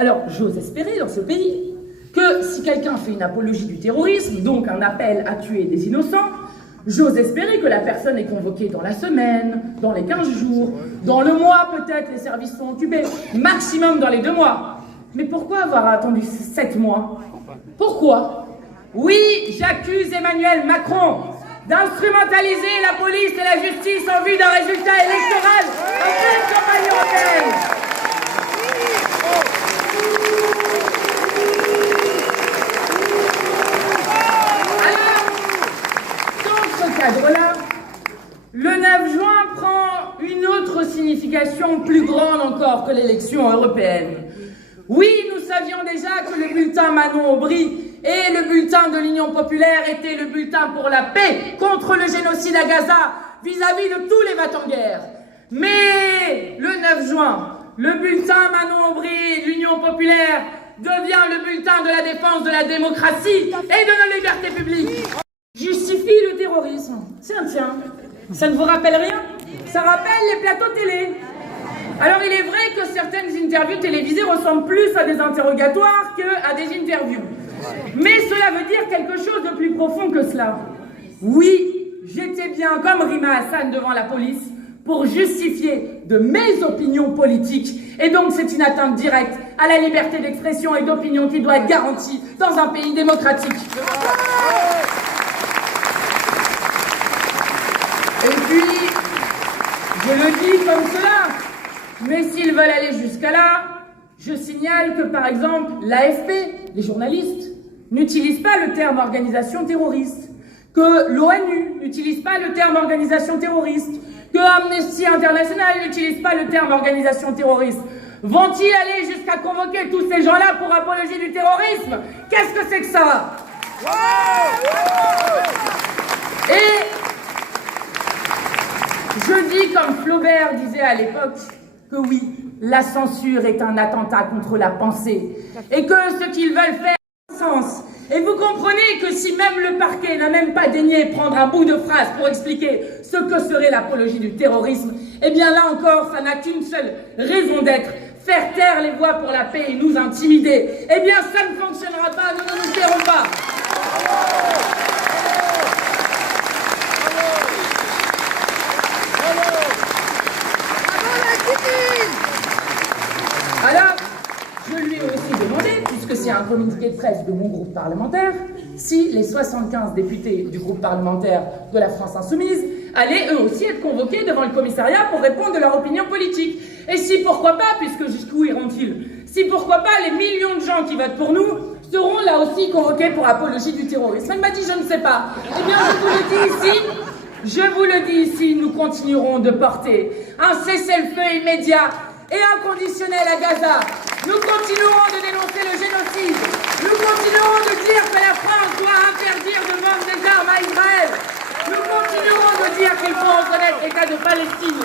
Alors, j'ose espérer dans ce pays que si quelqu'un fait une apologie du terrorisme, donc un appel à tuer des innocents, j'ose espérer que la personne est convoquée dans la semaine, dans les 15 jours, dans le mois peut-être, les services sont occupés, maximum dans les 2 mois. Mais pourquoi avoir attendu 7 mois? Pourquoi? Oui, j'accuse Emmanuel Macron d'instrumentaliser la police et la justice en vue d'un résultat électoral en pleine campagne européenne. Cadre-là, le 9 juin prend une autre signification plus grande encore que l'élection européenne. Oui, nous savions déjà que le bulletin Manon Aubry et le bulletin de l'Union populaire étaient le bulletin pour la paix contre le génocide à Gaza vis-à-vis de tous les va-t-en-guerre. Mais le 9 juin, le bulletin Manon Aubry, l'Union populaire, devient le bulletin de la défense de la démocratie et de nos libertés publiques. Justifie le terrorisme. Tiens, ça ne vous rappelle rien? Ça rappelle les plateaux télé. Alors il est vrai que certaines interviews télévisées ressemblent plus à des interrogatoires qu'à des interviews. Mais cela veut dire quelque chose de plus profond que cela. Oui, j'étais bien comme Rima Hassan devant la police pour justifier de mes opinions politiques. Et donc c'est une atteinte directe à la liberté d'expression et d'opinion qui doit être garantie dans un pays démocratique. Et puis, je le dis comme cela, mais s'ils veulent aller jusqu'à là, je signale que par exemple, l'AFP, les journalistes, n'utilisent pas le terme organisation terroriste, que l'ONU n'utilise pas le terme organisation terroriste, que Amnesty International n'utilise pas le terme organisation terroriste. Vont-ils aller jusqu'à convoquer tous ces gens-là pour apologie du terrorisme? Qu'est-ce que c'est que ça? Et je dis comme Flaubert disait à l'époque que oui, la censure est un attentat contre la pensée et que ce qu'ils veulent faire a sens. Et vous comprenez que si même le parquet n'a même pas daigné prendre un bout de phrase pour expliquer ce que serait l'apologie du terrorisme, eh bien là encore, ça n'a qu'une seule raison d'être, faire taire les voix pour la paix et nous intimider. Eh bien ça ne fonctionnera pas, nous ne nous tairons pas. Alors, je lui ai aussi demandé, puisque c'est un communiqué de presse de mon groupe parlementaire, si les 75 députés du groupe parlementaire de la France Insoumise allaient eux aussi être convoqués devant le commissariat pour répondre de leur opinion politique. Et si pourquoi pas, puisque jusqu'où iront-ils? Si pourquoi pas les millions de gens qui votent pour nous seront là aussi convoqués pour apologie du terrorisme. Elle m'a dit je ne sais pas. Eh bien je vous le dis ici, nous continuerons de porter un cessez-le-feu immédiat et inconditionnel à Gaza. Nous continuerons de dénoncer le génocide. Nous continuerons de dire que la France doit interdire de vendre des armes à Israël. Nous continuerons de dire qu'il faut reconnaître l'État de Palestine.